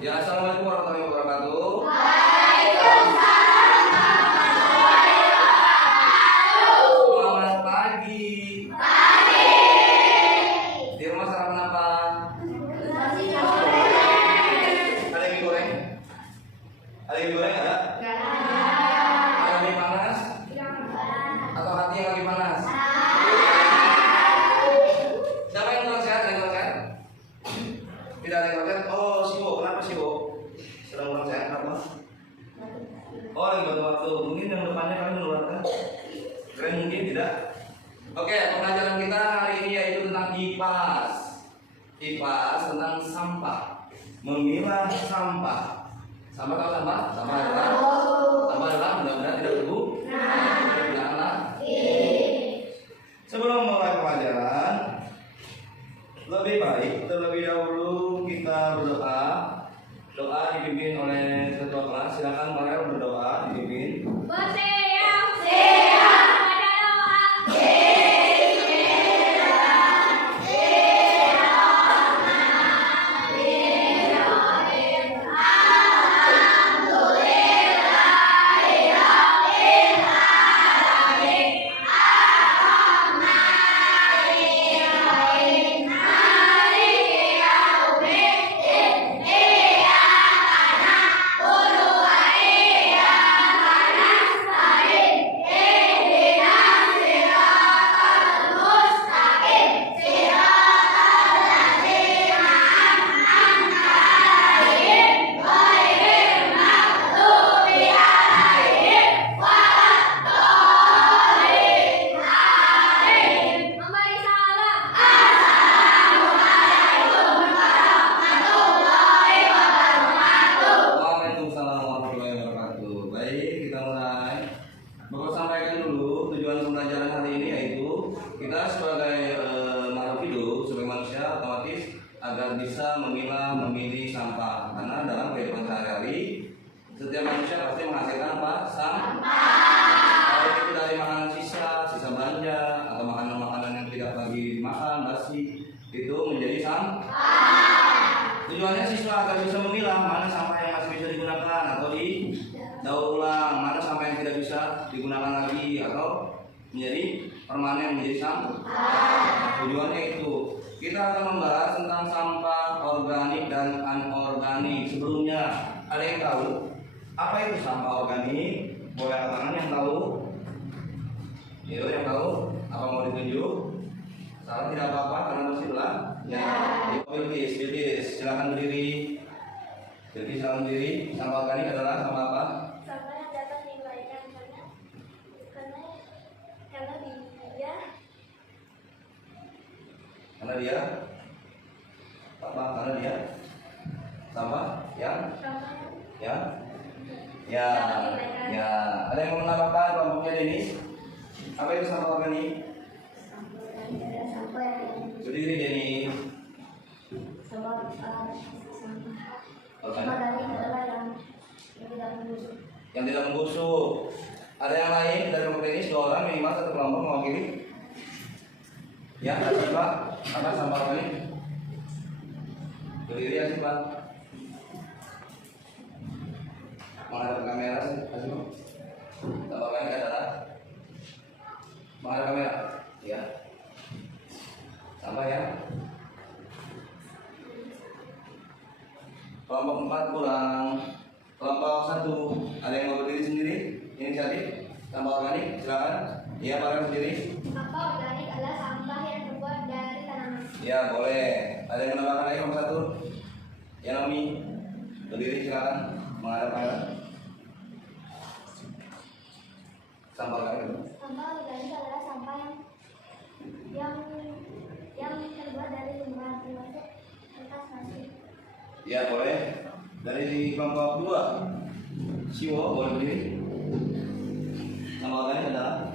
Ya, assalamualaikum warahmatullahi wabarakatuh. Waalaikumsalam warahmatullahi wabarakatuh. Selamat pagi. Pagi. Di rumah sarapan apa? Nasi goreng. Ada mie goreng? Ada mie goreng ada? Ada mie panas? Atau hati yang lagi panas? Siapa yang kurang sehat? Ada yang kurang sehat? Tidak ada yang kurang sehat? Oh, sibuk. Kenapa sibuk? Sedang kurang sehat apa? Oh, lagi batu-batu. Mungkin yang depannya kalian mengeluarkan? Kalian mungkin tidak? Oke, pembelajaran kita hari ini yaitu tentang IPAS. IPAS tentang sampah. Memilah sampah. Sampah tahu sampah? Sampah adalah mudah-mudahan tidak berguna. Sebelum mulai pelajaran, lebih baik terlebih dahulu kita berdoa. Doa dipimpin oleh ketua kelas. Silakan Farel berdoa dipimpin. Waalaikumsalam warahmatullahi wabarakatuh. Baik, kita mulai. Bapak sampaikan dulu tujuan pembelajaran hari ini yaitu kita sebagai makhluk hidup, sebagai manusia otomatis agar bisa memilah, memilih sampah. Karena dalam kehidupan sehari-hari setiap manusia pasti menghasilkan apa? Sampah. Kalau itu dari makanan sisa belanja atau makanan-makanan yang tidak lagi dimakan, basi, itu menjadi sampah. Tujuannya siswa agar bisa memilah mana sampah yang masih bisa digunakan atau didaur ulang, mana sampah yang tidak bisa digunakan lagi atau menjadi permanen menjadi sampah. Tujuannya itu. Kita akan membahas tentang sampah organik dan anorganik. Sebelumnya ada yang tahu apa itu sampah organik? Boleh angkat tangan yang tahu? Yo, yang tahu? Apa mau ditunjuk? Salah tidak apa-apa karena masih belah. Ya. Bilkis, silakan berdiri. Bilkis silakan berdiri. Sampah organik adalah sampah apa? Sampah yang dapat diuraikan Karena dia apa? Karena dia sampah yang ya. Ada yang mau menambahkan kelompoknya Denis? Apa itu sampah organik? Berdiri Denis. Yang tidak membusuk. Ada yang lain dari kelompok Denis? 2 orang minimal, 1 kelompok mewakili. Ya, kasih Pak. Apa sampah organik? Berdiri ya sih Pak. Menghadap kamera sih, kasih Pak. Sampah organik adalah menghadap kamera. Ya. Sampah ya. Kelompok 4 kurang. Kelompok 1 ada yang mau berdiri sendiri? Inisiatif sampah organik, silakan. Iya, Farel sendiri. Sampah organik adalah sampah yang terbuat dari tanaman. Ya, boleh. Ada yang menambahkan lagi kelompok 1? Ya, Nomi. Berdiri silakan. Menghadap kamera. Sampah organik. Sampah organik adalah sampah yang terbuat dari limbah termasuk kertas plastik. Ya, boleh. Dari kelompok 2 Siwo, boleh berdiri. Sampah organik adalah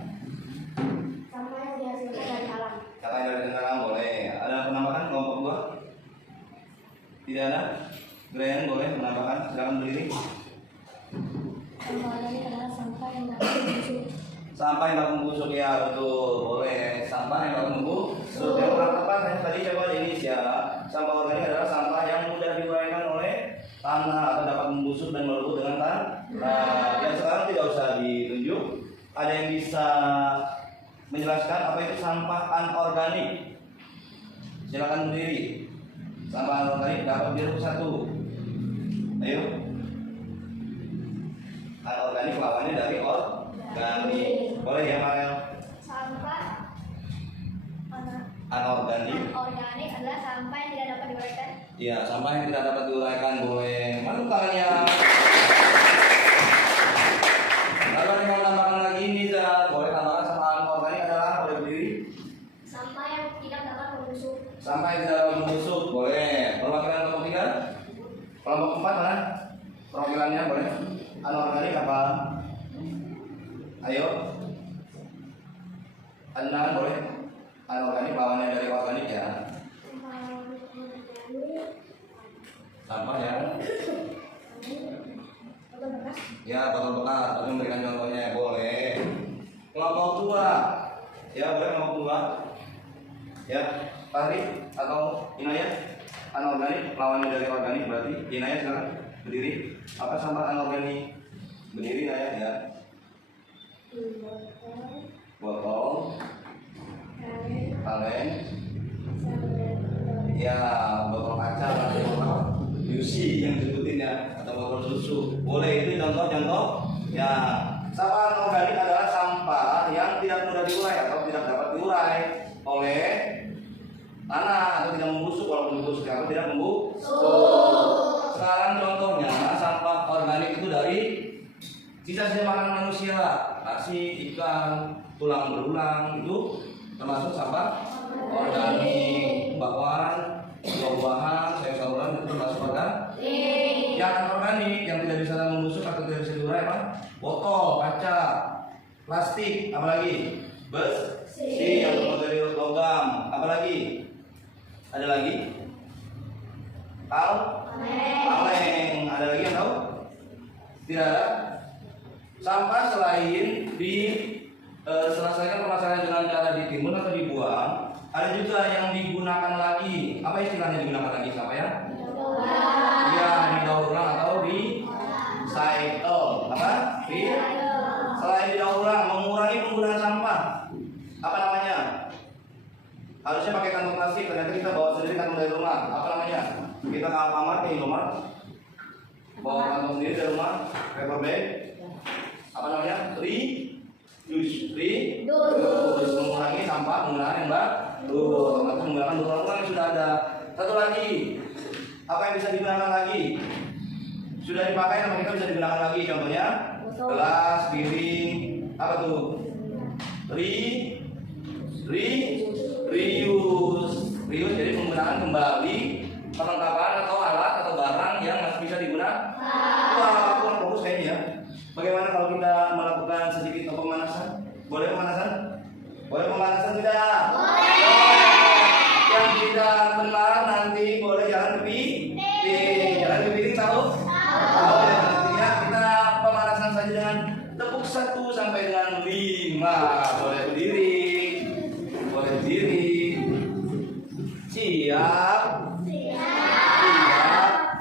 Sampah yang dihasilkan dari alam. kata yang dari sekarang boleh. Ada penambahan kelompok 2? Tidak ada. Brian boleh menambahkan, silakan berdiri. Sampah organik adalah sampah yang dapat membusuk. Sampah yang dapat membusuk, ya betul, boleh. Sampah yang dapat membusuk. Yang pertama tadi coba di Indonesia, sampah organik adalah sampah yang mudah diuraikan oleh tanah menjelaskan apa itu sampah anorganik. Silakan berdiri. Sampah anorganik dapat diri satu. Ayo. Anorganik lawannya dari organik. Boleh ya Mariel? Sampah Anorganik. organik adalah sampah yang tidak dapat diuraikan. Iya, sampah yang tidak dapat diuraikan. Boleh. Mana tangannya? Lalu ada yang mau tambahkan lagi Niza? Boleh tambahkan sampah anorganik adalah boleh berdiri. Sampah yang tidak dapat membusuk. Sampah yang tidak dapat membusuk. Boleh. Perwakilan kelompok 3? Kelompok 4 mana? Perwakilannya boleh. Anorganik apa? Ayo. Ada boleh. Anorganik lawannya dari organik ya. Sampah ya. Botol bekas. Ya, botol bekas. Tapi memberikan contohnya boleh. Kelompok 2. Ya, boleh kelompok 2. Ya, Fahri atau Inayah. Anorganik lawannya dari organik berarti Inayah sekarang berdiri. Apa sampah anorganik? Berdiri Inayah ya. Botol, kaleng, ya botol kaca atau botol UC yang disebutinnya atau botol susu. Boleh, itu contoh-contoh. Ya, sampah anorganik adalah sampah yang tidak mudah diurai atau tidak dapat diurai oleh tanah atau tidak membusuk, walaupun membusuk atau tidak membusuk. Sekarang contohnya sampah organik itu dari sisa-sisa makanan manusia, nasi, ikan, tulang berulang itu termasuk sampah organik. Bakwan, buah-buahan, sayur-sayuran itu termasuk organik. Yang anorganik yang tidak bisa membusuk atau tidak bisa diurai apa? Botol, kaca, plastik, apalagi besi yang terbuat dari logam, apalagi? Ada lagi? Kaleng. Ada lagi yang tahu? Tidak ada. Sampah selain selesaikan permasalahan dengan cara ditimbun atau dibuang, ada juga yang digunakan lagi. Apa istilahnya digunakan lagi? Sampah ya? Ya, didaur ulang atau recycle. Apa? Selain didaur ulang, mengurangi penggunaan sampah. Apa namanya? Harusnya pakai kantong plastik, ternyata kita bawa sendiri kantong dari rumah. Apa namanya? Kita ke Alfamart, ke Indomaret, bawa kantong sendiri dari rumah, paper bag. Apa namanya? Reduce, mengurangi sampah penggunaan yang baru, termasuk menggunakan botol yang sudah ada. Satu lagi, apa yang bisa digunakan lagi? Sudah dipakai sama kita bisa digunakan lagi. Contohnya gelas, piring, apa tuh? Reuse, jadi menggunakan kembali perlengkapan atau alat atau barang yang masih bisa digunakan. Wah, kurang fokus kayaknya ya. Bagaimana kalau kita melakukan sedikit pemanasan? Boleh pemanasan? Boleh pemanasan tidak? Boleh. Yang tidak benar nanti boleh jalan ke piting. Jalan ke piting tahu? Tahu ya. Nantinya kita pemanasan saja dengan tepuk 1 sampai dengan 5. Boleh berdiri. Boleh berdiri. Siap.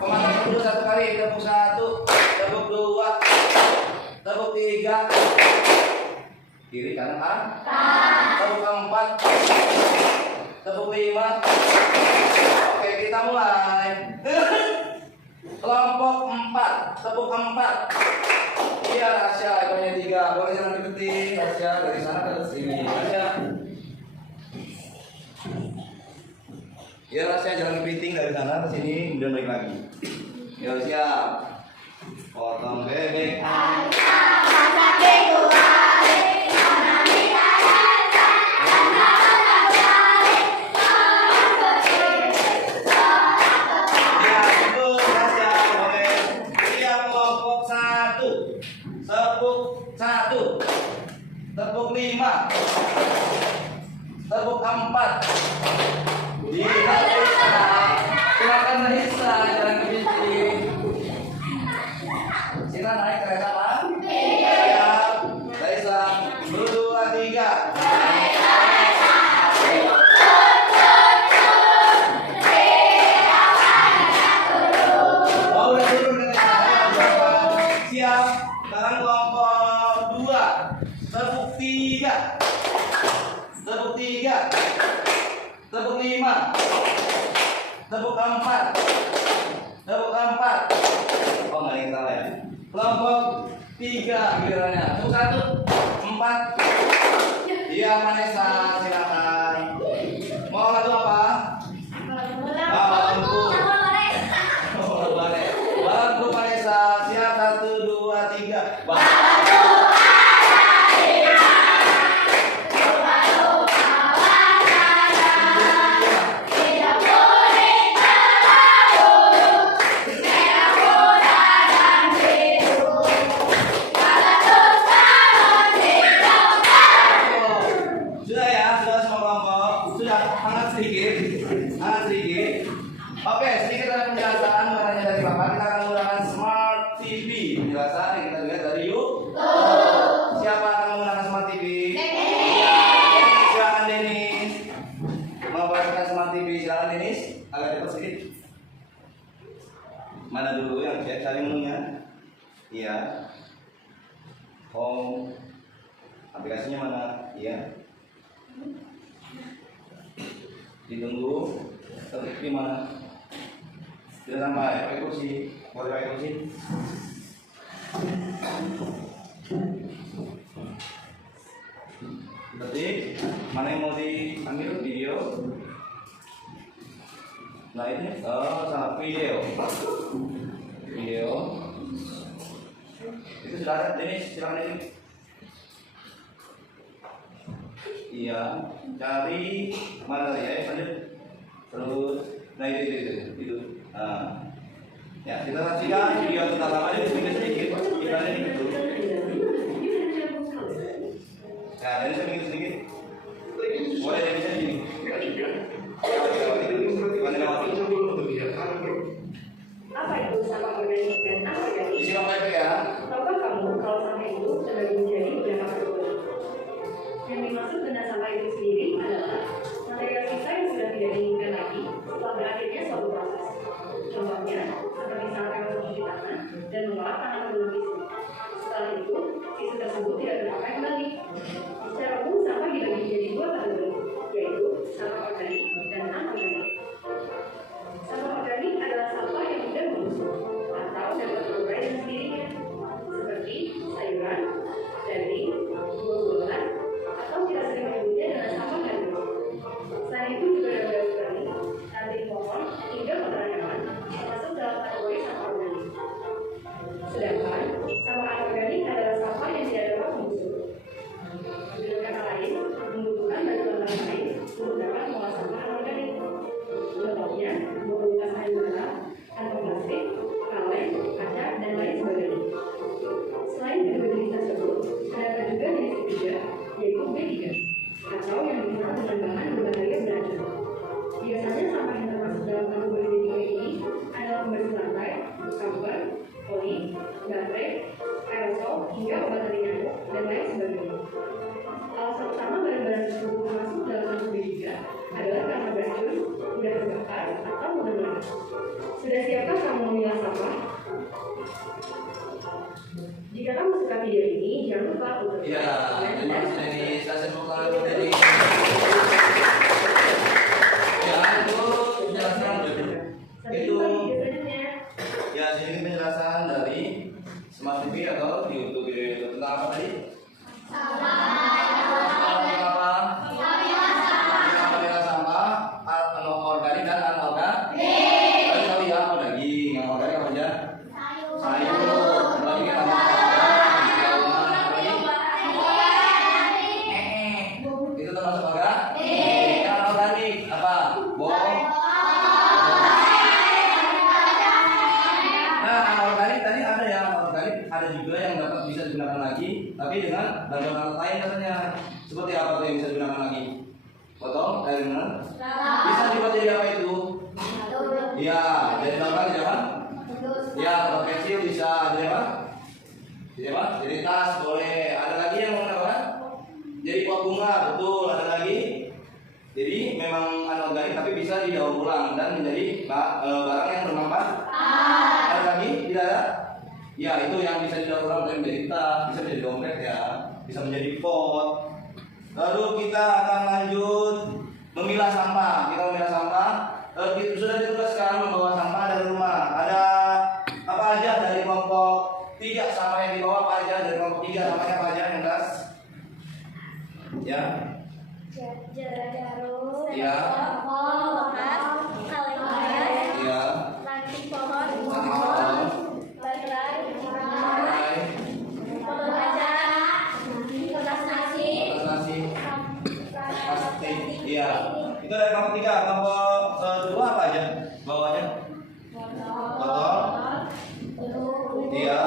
Pemanasan dulu 1 kali. Tepuk 1, tepuk 2, tepuk 3. Kiri kanan tepuk 4, tepuk 5. Oke, kita mulai. Kelompok 4, tepuk 4. Iya, Rasya, ekornya 3. Boleh jalan dipetik, Rasya, dari sana ke sini. Rasya. Ya, Rasya jalan kepiting dari sana ke sini, kemudian balik lagi. Ya, siap. Potong bebek. Tepuk 5, tepuk 4. Silakan Nisa jalan ke piting. Sila naik kereta apa? Siap. Dari Tepuk 5. Tepuk 4. Tepuk 4. Oh, nggak ada yang salah ya. Kelompok 3 gilirannya. Tepuk 1, 4. Iya, Vanessa, silakan. Mau lagu apa? Lagu Vanessa, siap 1, 2, 3. Sudah ya, sudah semua kelompok. Sudah, hangat sedikit. Hangat sedikit. Oke, sedikit ada penjelasan makanya dari Bapak. Kita akan menggunakan Smart TV. Penjelasan yang kita lihat dari YouTube. Siapa akan menggunakan Smart TV? Silakan Denis. Memperlihatkan Smart TV. Silakan Denis. Agak cepat sedikit. Mana dulu yang cari menunya? Iya. Home. Aplikasinya mana? Iya. Ditunggu. Ketik di mana? Sudah sampai. Pakai kursi. Boleh pakai kursi. Ketik. Mana yang mau diambil video? Nah ini. Oh, salah video. Video. Itu sudah ada. Denis, silakan ini. Iya, cari mana ya? Lanjut. Terus, nah itu. Nah, ya kita saksikan video tentang apa ini sedikit. Kita ini dulu. Nah, ini sedikit. Boleh jadi sini. Apa itu sampah organik dan anorganik? Isi apa itu ya? Tahukah kamu kalau sampah itu terbagi menjadi beberapa kategori? Yang dimaksud dengan sampah itu sendiri adalah material sisa yang sudah tidak diinginkan lagi setelah berakhirnya suatu proses. Contohnya, seperti sampah untuk mencuci tangan dan mengolah tangan belum tisu. Setelah itu, tisu tersebut tidak terpakai kembali. Secara umum, sampah dibagi menjadi dua kategori, yaitu sampah organik dan anorganik. Sampah organik adalah sampah yang mudah membusuk atau dapat terurai dengan sendirinya, seperti sayuran, daging, buah-buahan, atau kita sering menyebutnya dengan sampah gandum. Selain itu juga ada beberapa sekali ranting pohon hingga kotoran hewan termasuk dalam kategori sampah organik. Sedangkan sampah anorganik adalah sampah yang tidak dapat membusuk. Dengan kata lain, membutuhkan bantuan orang lain untuk dapat mengolah sampah anorganik. Contohnya, botol bekas air mineral, kantong plastik, kaleng, kaca, dan lain sebagainya. Selain kedua jenis tersebut, ada juga jenis ketiga, yaitu B3, atau yang dikenal dengan bahan berbahaya beracun. Biasanya sampah yang termasuk dalam kategori B3 ini adalah pembersih lantai, cover, poli, baterai, aerosol, hingga obat anti nyamuk, dan lain sebagainya. Alasan utama barang-barang tersebut masuk dalam kategori B3 adalah karena beracun, mudah terbakar, atau mudah meledak. Sudah siapkah kamu memilah sampah? Jika kamu suka video ini, jangan lupa untuk Iya, terima kasih Denis. Kasih tepuk tangan untuk Denis. Ya, itu penjelasan. Sampai Itu jumpa di video selanjutnya. ya sedikit penjelasan dari Smart TV atau YouTube video itu tentang apa tadi? Organik dan anorganik. Tadi tahu ya, apa daging, yang organik apa aja? Sayur. Lagi kita itu termasuk organik. Yang anorganik apa? Bohong. Nah, anorganik tadi ada ya, anorganik ada juga yang dapat bisa digunakan lagi, tapi dengan bantuan alat lain katanya. Seperti apa tuh yang bisa digunakan lagi? Potong air mineral. Bisa dibuat jadi apa itu? Iya, jadi apa? Jadi apa? Ya, kalau pensil bisa jadi apa? Jadi apa? Jadi tas boleh. Ada lagi yang mau apa? Jadi pot bunga, betul. Ada lagi. Jadi memang anorganik tapi bisa didaur ulang dan menjadi barang yang bermanfaat. Ada lagi? Tidak ada? Ya, itu yang bisa didaur ulang dan menjadi tas, bisa menjadi dompet ya, bisa menjadi pot. Lalu kita akan lanjut memilah sampah. Kita memilah sampah. Sudah ditugaskan membawa sampah dari rumah. Ada apa aja dari kelompok 3 sampah yang dibawa apa aja dari kelompok 3 sampahnya apa aja yang kelas? Ya. Jarum. Iya. Iya. Ranting pohon. Pohon. Baterai. Baterai. Botol kaca. Kertas nasi. Kertas nasi. Plastik. Iya. Itu dari kelompok 3. Kelompok 2 apa aja? Bawahnya? Botol. Iya.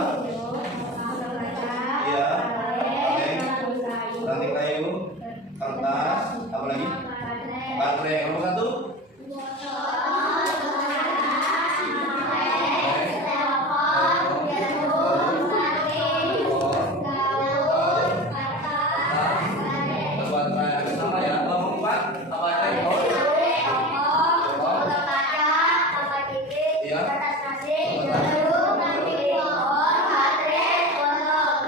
Iya. Oke. Ranting kayu. Kertas. Apa lagi? Baterai. Kelompok 1? Sama ya. Kelompok 4 apa aja yang dibawa? Iya.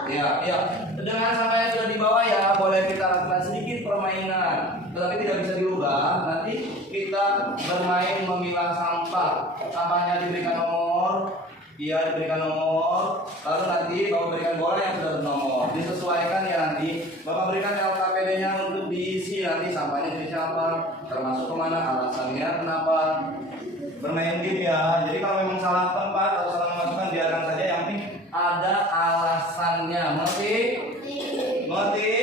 Iya, iya. Dengan sampah yang sudah dibawa ya, boleh kita lakukan sedikit permainan, tetapi tidak bisa dirubah. Nanti kita bermain memilah sampah. Sampahnya diberikan nomor, iya diberikan nomor. Lalu nanti Bapak berikan bola yang sudah bernomor. Disesuaikan ya nanti. Bapak berikan LKPD-nya untuk diisi nanti sampahnya jenis apa, termasuk kemana, alasannya kenapa. Bermain game ya. Jadi kalau memang salah tempat atau salah memasukkan biarkan saja. Yang penting ada alasannya. Mengerti? Mengerti?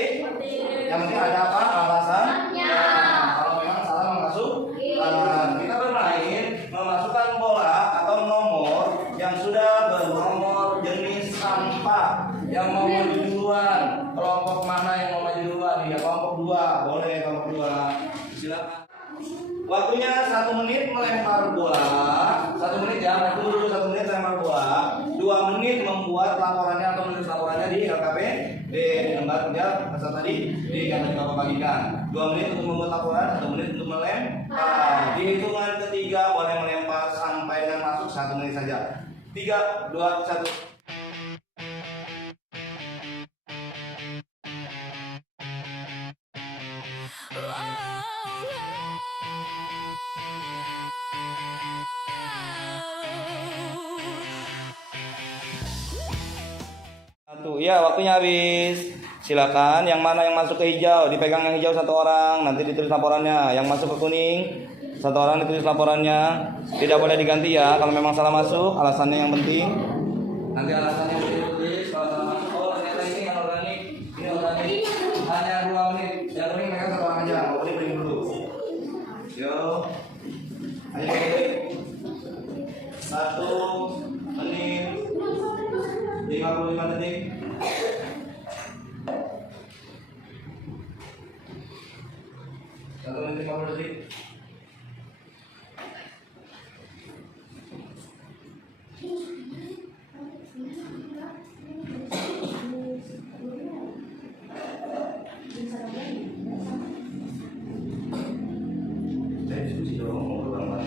Yang penting ada apa? Alasan? Ya. Kalau memang salah memasuk, kita bermain memasukkan bola atau nomor yang sudah bernomor jenis sampah. Yang mau maju duluan, kelompok mana yang mau maju duluan? Ya kelompok 2. Boleh kelompok 2. Silakan. Waktunya 1 menit melempar bola. 1 menit ya, tunggu dulu 1 menit melempar bola. 2 menit membuat laporannya atau menulis laporannya di LKPD di lembar kerja peserta tadi di kantor Bapak bagikan. 2 menit untuk membuat laporan, 1 menit untuk melempar. Di hitungan ketiga boleh melempar sampai dengan masuk 1 menit saja. 3, 2, 1. Ya, waktunya habis. Silakan, yang mana yang masuk ke hijau, dipegang yang hijau 1 orang, nanti ditulis laporannya. Yang masuk ke kuning, 1 orang ditulis laporannya. Tidak boleh diganti ya, kalau memang salah masuk, alasannya yang penting. Nanti alasannya boleh ditulis, kalau salah masuk. Oh, ternyata ini yang organik, ini organik. Hanya 2 menit. Yang kuning pegang 1 orang aja, mau beli dulu. Yo, ayo beli. 1 menit 55 detik. Satu menit 50 detik. Saya diskusi dong, mau berapa?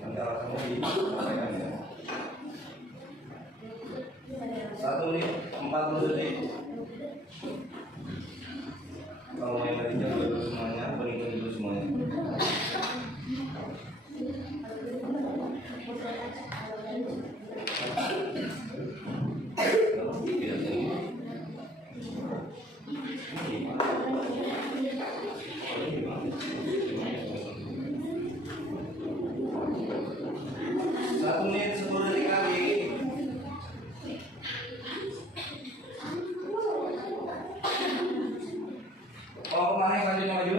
Nanti alasannya disampaikan ya. 1 menit 40 detik. Kalau yang tadi jam dulu semuanya, pening dulu semuanya. Satu menit 10 detik lagi. Kalau kemana yang selanjutnya maju?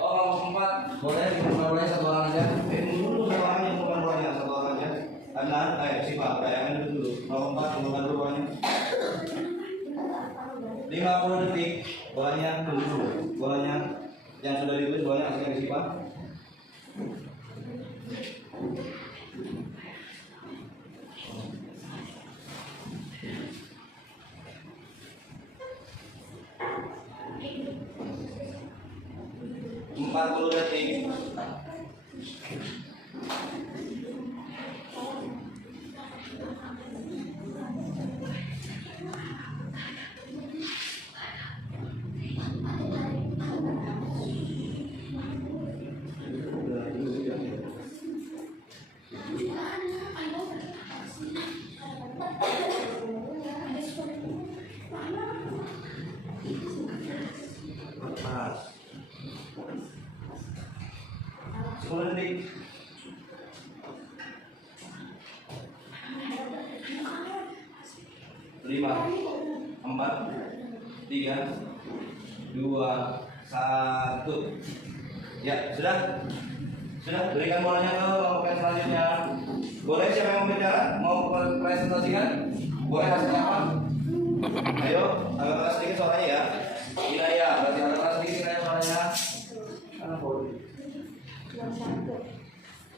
Oh, kelompok 4 boleh dimulai 1 orang aja. Dulu 1 orang aja, bukan bolanya 1 orang aja. Karena, sifat, kayak dulu. Kelompok 4 bukan dulu bolanya. 50 detik, bolanya dulu. Bolanya yang sudah ditulis, bolanya aslinya sifat. Empat 40 detik. atas. 10 detik. 5, 4, 3, 2, 1. Ya, sudah. Sudah, berikan bolanya ke kelompok yang selanjutnya. Boleh siapa yang mau bicara? Mau presentasikan? Boleh hasilnya apa? Ayo, agak keras sedikit suaranya ya. Inaya, berarti agak keras sedikit Inaya suaranya. Yang satu.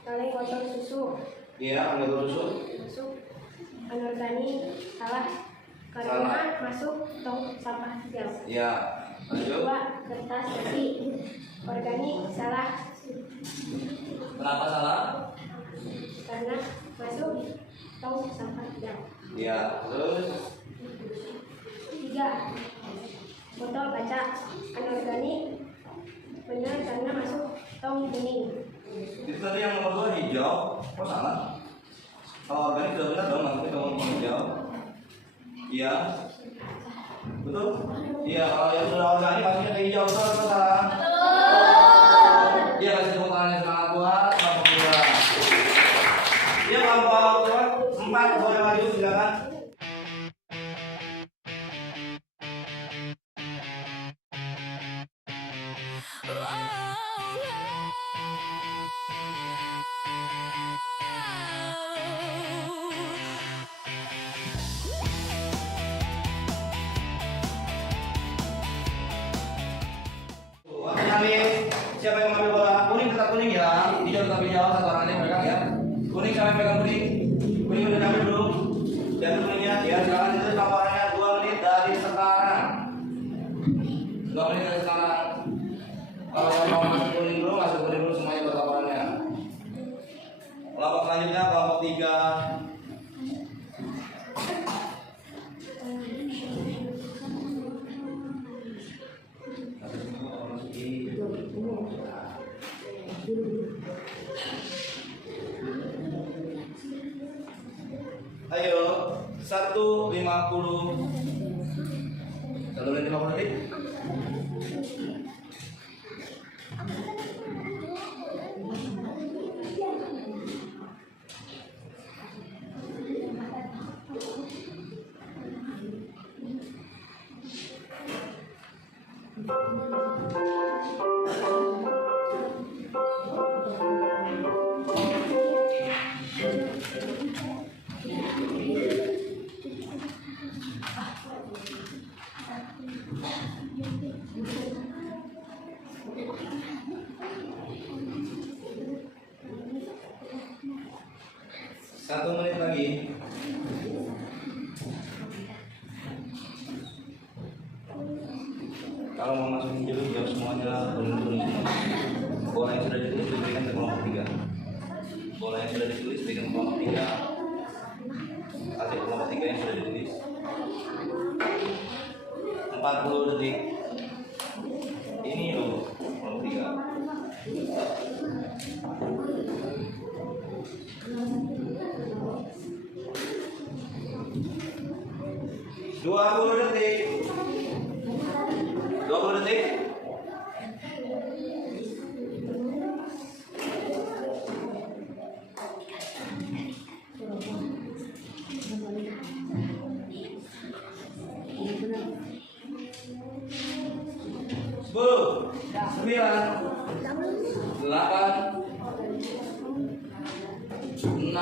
Kaleng botol susu. Iya, ambil botol susu. Masuk. Anorganik salah. Karena Salah. masuk tong sampah hijau. Iya, lanjut. 2. Kertas bersih. Organik salah. Kenapa salah? Karena masuk tong sampah hijau. Iya, terus 3. Botol kaca anorganik benar karena masuk tong bening. itu tadi yang nomor 2 hijau, kok salah? Kalau organik sudah benar dong, nanti kalau nomor hijau. Iya, betul? Iya, kalau yang sudah organik maksudnya ke hijau, betul atau salah? Iya, kasih tepuk tangan yang semangat buat kelompok 2. Iya, kelompok 4 boleh maju, silakan. Waktu ambil, siapa yang mengambil bola? Kuning tetap kuning ya, hijau tetap hijau, satu orang aja pegang ya. Kuning siapa yang pegang kuning? Kuning udah ambil belum? Dan kuningnya, ya silakan itu laporannya 2 menit dari sekarang. 2 menit dari sekarang. Kalau yang mau masuk kuning dulu, masuk kuning dulu semuanya buat laporannya. Kelompok selanjutnya kelompok 3. Ayo, 1:50. 1 menit 50 detik. Satu menit lagi. Kalau mau masuk hijau semuanya kuning semua. Bola yang sudah ditulis diberikan ke kelompok 3. Bola yang sudah ditulis berikan ke kelompok 3. Kasih ke kelompok 3 yang sudah ditulis. 40 detik. Ini loh kelompok 3. 20 detik. 20 detik. Sepuluh, 9, 8, 6.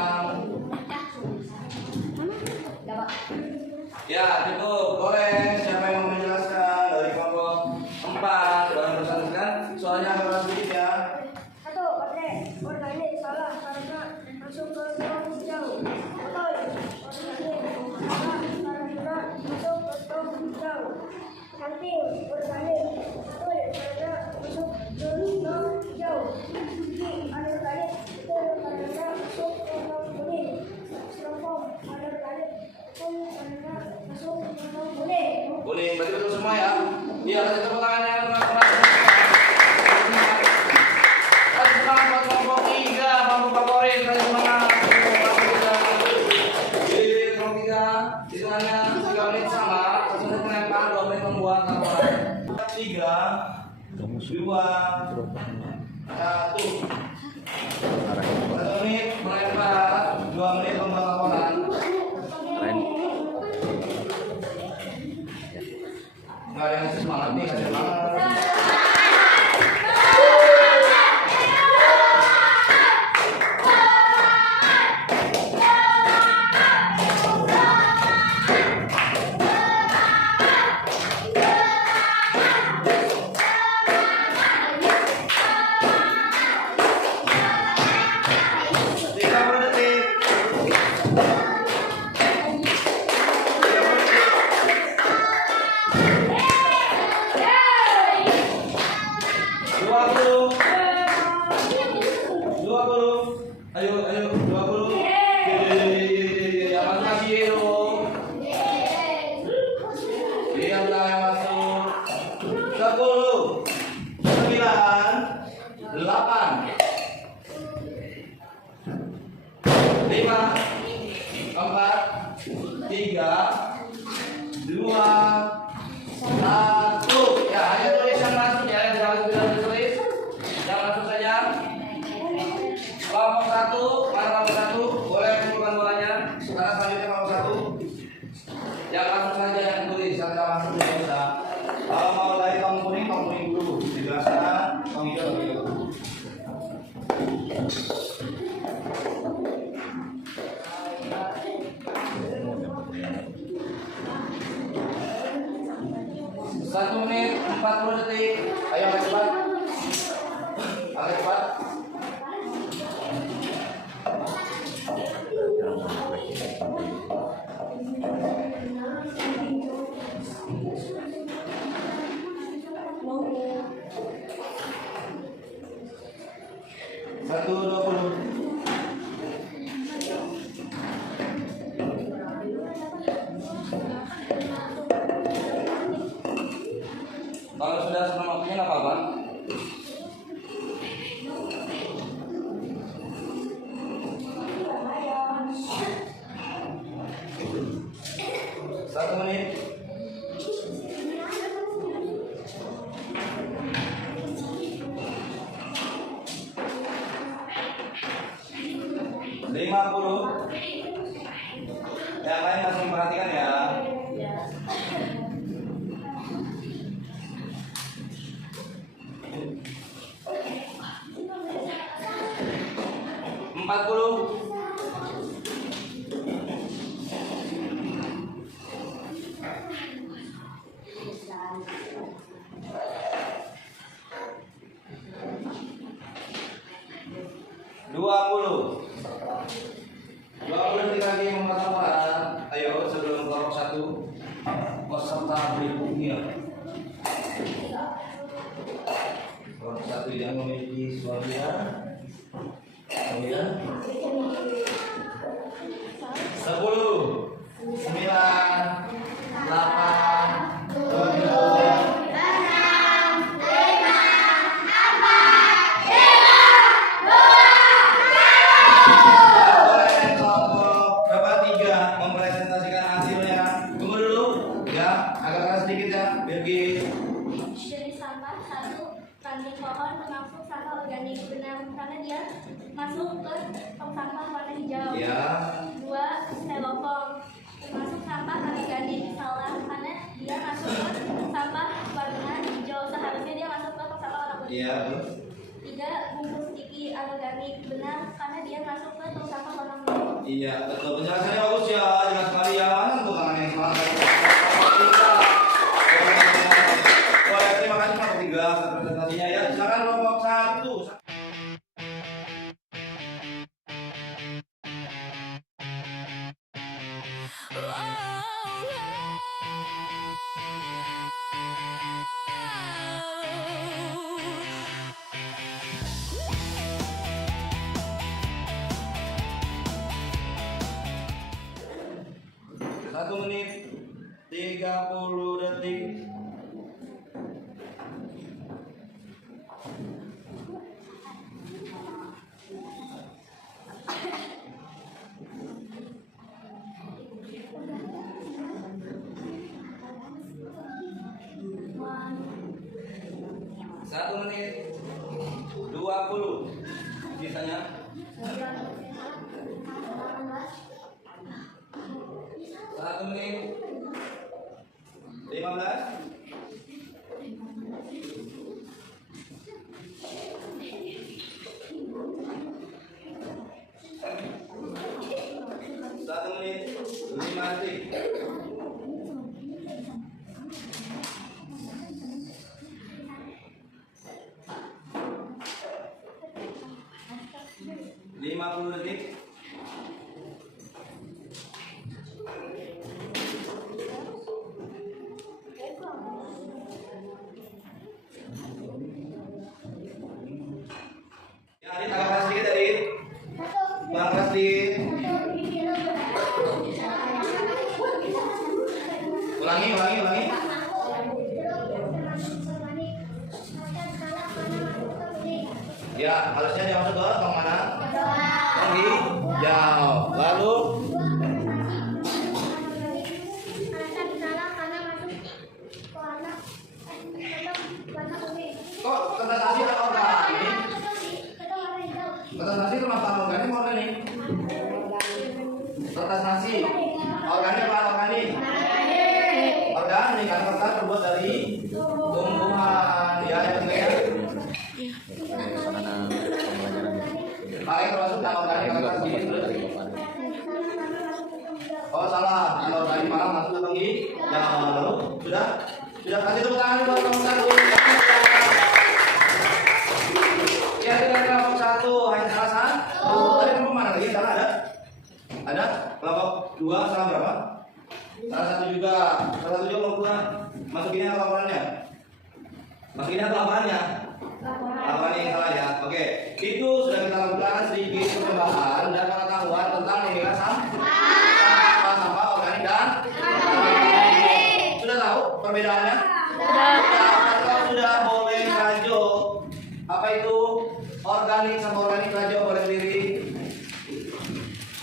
Ya, cukup. Boleh. Siapa yang mau menjelaskan dari kelompok 4? Boleh bersaksikan. Soalnya agak keras sedikit ya. 1. Organik salah karena masuk ke tong hijau. Betul. Organik salah karena masuk ke tong hijau. Kanting organik betul karena masuk ke tong hijau. Anorganik betul karena masuk ke tong kuning. Styrofoam anorganik betul karena masuk ke tong dua, satu. 1 menit melempar, 2 menit lomba laporan. Nggak ada yang semangat nih, kasih semangat. Satu menit 40 detik. Ayo agak cepat. Agak cepat. Satu 20. Kalau sudah sebelum waktunya nggak apa-apa. Satu menit. Lima 50. Yang lain masih memperhatikan ya. Empat 40. Detik lagi memotong orang. Ayo sebelum kelompok 1 peserta berikutnya. Kelompok 1 yang memiliki suaminya. 10, 9, 8, 7. Dari sampah 1, ranting pohon termasuk sampah organik benar karena dia masuk ke tong sampah warna hijau. Ya. 2, styrofoam termasuk sampah organik salah karena dia masuk ke sampah warna hijau, seharusnya dia masuk ke tong sampah warna putih. Iya. 3, bungkus sticky anorganik benar karena dia masuk ke tong sampah warna merah. Iya, betul. Penjelasannya bagus ya, jelas sekali ya. Mana tuh tangan yang semangat? Terima kasih Pak Tiga atas presentasinya ya. Silakan kelompok 1. Satu menit 30 detik. 1 menit 20. Sisanya 1 menit 15. Satu menit 5 detik. Lima 50 detik. Ya, ini tambahkan sedikit dari Bang Rasti. Ulangi. Ya, harusnya dimasuk ke tong mana? Tong hijau. Lalu kok kertas nasi ada organik? Kertas nasi termasuk organik mau organik? Kertas nasi organik apa organik? Organik kan kertas terbuat dari tumbuhan. Ya, yang penting ya. Paling termasuk yang organik kertas gini terus. Oh salah, kalau organik malah masuk ke tinggi. Ya lalu sudah kasih tepuk tangan buat kelompok 1. Ya dengan kelompok 1 hanya salah satu. Tadi kelompok mana lagi? Salah ada? Kelompok 2 salah berapa? Salah satu juga kelompok 2. Masukinnya laporannya. Laporan yang salah ya. Oke, itu sudah kita lakukan sedikit percobaan dan pengetahuan tentang memilih sampah organik dan sudah tahu perbedaannya? Sudah boleh rajo. Apa itu organik sama organik rajo boleh berdiri?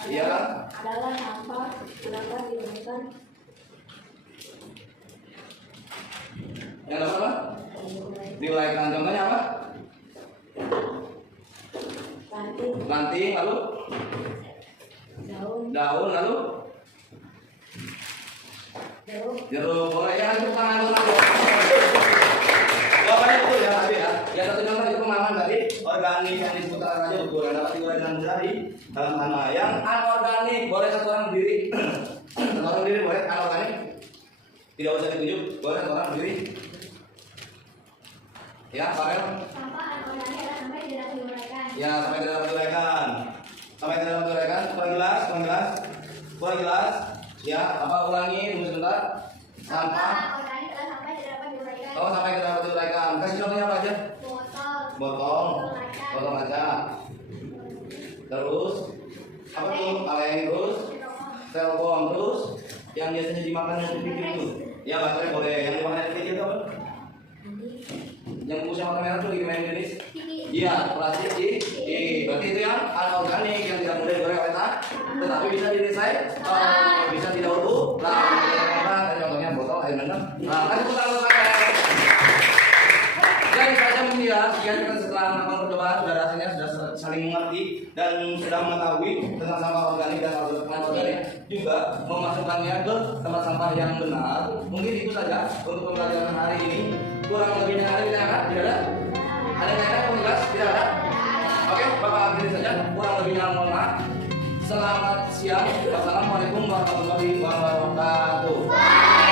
Iya. Adalah sampah dapat digunakan. Yang apa? Diuraikan. Contohnya apa? Ranting, lalu daun, lalu jeruk. Boleh ya, tepuk tangan dulu. Jawabannya betul ya tadi ya. Yang satu contoh itu pemahaman tadi organik yang disebutkan aja betul. Yang dapat diuraikan dengan mudah di dalam tanah. Yang anorganik boleh satu orang berdiri. Satu orang berdiri boleh. Anorganik tidak usah ditunjuk. Boleh satu orang berdiri. Ya, Farel. Sampah anorganik adalah sampah yang tidak diuraikan. Ya, sampai tidak dapat diuraikan. Kurang jelas. Ya, apa ulangi tunggu sebentar. Sampah organik adalah sampah yang tidak dapat diuraikan. oh sampai tidak dapat diuraikan. Kasih contohnya apa aja? Botol kaca. Terus apa tuh? Kaleng, terus telepon, terus yang biasanya dimakan yang kecil itu. Ya, baterai boleh. Yang dimakan yang kecil itu apa? Yang bungkusnya warna merah tuh gimana jenis? Iya, plastik berarti itu yang anorganik yang tidak mudah digoreng oleh tanah, tetapi bisa direcycle, bisa didaur ulang. Tadi contohnya botol air minum. Nah, kasih tepuk tangan. Jadi saja mungkin ya, sekian kita setelah melakukan percobaan sudah rasanya sudah saling mengerti dan sudah mengetahui tentang sampah organik dan anorganik, juga memasukkannya ke tempat sampah yang benar. Mungkin itu saja untuk pembelajaran hari ini. Kurang lebihnya ada tidak ada? Tidak ada? Ada yang ada jelas? Tidak ada? Oke, Bapak akhiri saja. Kurang lebihnya mohon maaf. Selamat siang. Wassalamualaikum warahmatullahi wabarakatuh.